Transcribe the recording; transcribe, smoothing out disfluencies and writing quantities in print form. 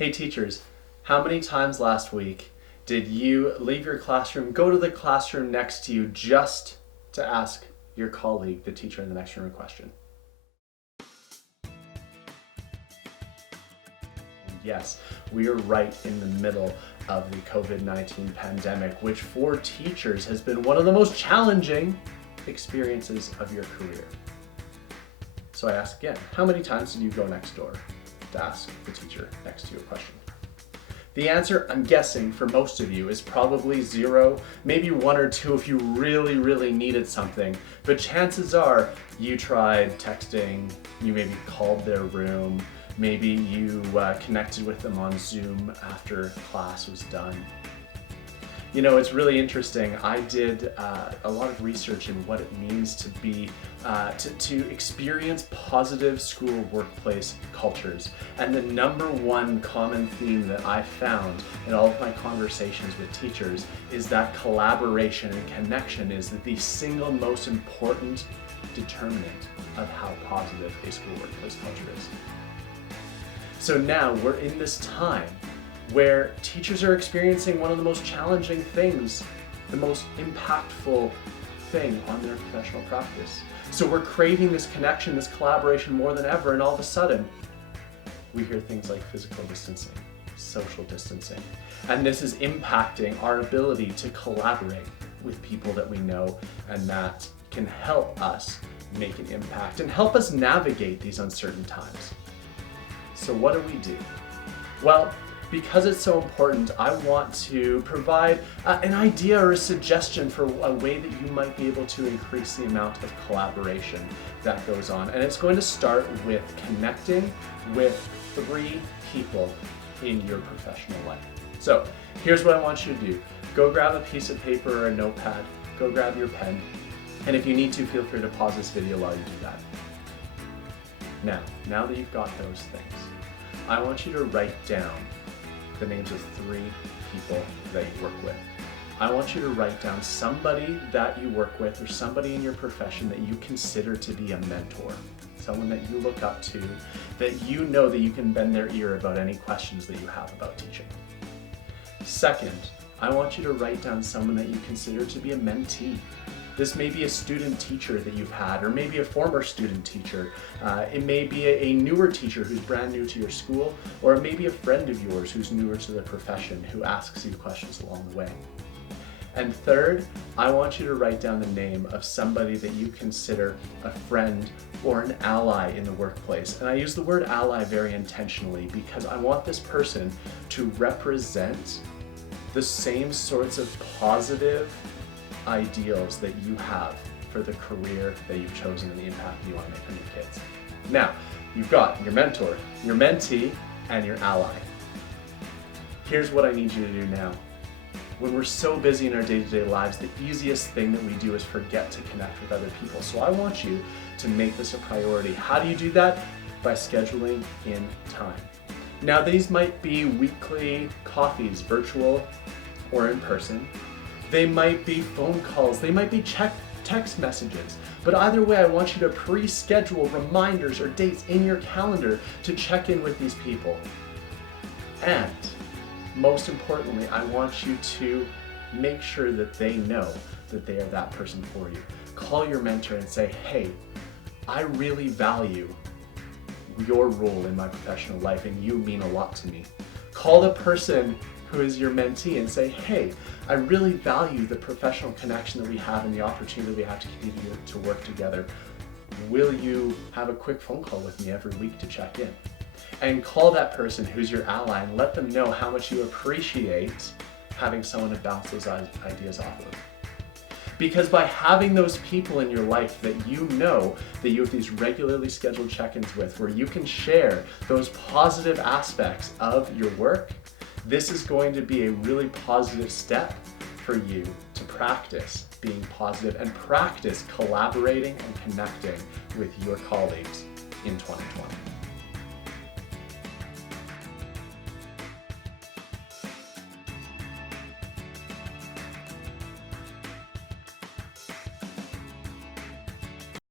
Hey teachers, how many times last week did you leave your classroom, go to the classroom next to you just to ask your colleague, the teacher in the next room, a question? Yes, we are right in the middle of the COVID-19 pandemic, which for teachers has been one of the most challenging experiences of your career. So I ask again, how many times did you go next door to ask the teacher next to you a question? The answer, I'm guessing, for most of you is probably 0, maybe 1 or 2 if you really needed something. But chances are you tried texting, you maybe called their room, maybe you connected with them on Zoom after class was done. You know, it's really interesting. I did a lot of research in what it means to be, to experience positive school workplace cultures. And the #1 common theme that I found in all of my conversations with teachers is that collaboration and connection is the single most important determinant of how positive a school workplace culture is. So now we're in this time where teachers are experiencing one of the most challenging things, the most impactful thing on their professional practice. So we're craving this connection, this collaboration more than ever, and all of a sudden, we hear things like physical distancing, social distancing, and this is impacting our ability to collaborate with people that we know and that can help us make an impact and help us navigate these uncertain times. So what do? Well, because it's so important, I want to provide an idea or a suggestion for a way that you might be able to increase the amount of collaboration that goes on. And it's going to start with connecting with 3 people in your professional life. So here's what I want you to do. Go grab a piece of paper or a notepad, go grab your pen, and if you need to, feel free to pause this video while you do that. Now that you've got those things, I want you to write down the names of 3 people that you work with. I want you to write down somebody that you work with or somebody in your profession that you consider to be a mentor, someone that you look up to, that you know that you can bend their ear about any questions that you have about teaching. Second, I want you to write down someone that you consider to be a mentee. This may be a student teacher that you've had, or maybe a former student teacher. It may be a newer teacher who's brand new to your school, or it may be a friend of yours who's newer to the profession who asks you questions along the way. And third, I want you to write down the name of somebody that you consider a friend or an ally in the workplace. And I use the word ally very intentionally because I want this person to represent the same sorts of positive ideals that you have for the career that you've chosen and the impact you want to make on your kids. Now, you've got your mentor, your mentee, and your ally. Here's what I need you to do now. When we're so busy in our day-to-day lives, the easiest thing that we do is forget to connect with other people. So I want you to make this a priority. How do you do that? By scheduling in time. Now, these might be weekly coffees, virtual or in person. They might be phone calls, they might be text messages. But either way, I want you to pre-schedule reminders or dates in your calendar to check in with these people. And most importantly, I want you to make sure that they know that they are that person for you. Call your mentor and say, hey, I really value your role in my professional life and you mean a lot to me. Call the person who is your mentee and say, hey, I really value the professional connection that we have and the opportunity we have to continue to work together. Will you have a quick phone call with me every week to check in? And call that person who's your ally and let them know how much you appreciate having someone to bounce those ideas off of. Because by having those people in your life that you know that you have these regularly scheduled check-ins with, where you can share those positive aspects of your work, this is going to be a really positive step for you to practice being positive and practice collaborating and connecting with your colleagues in 2020.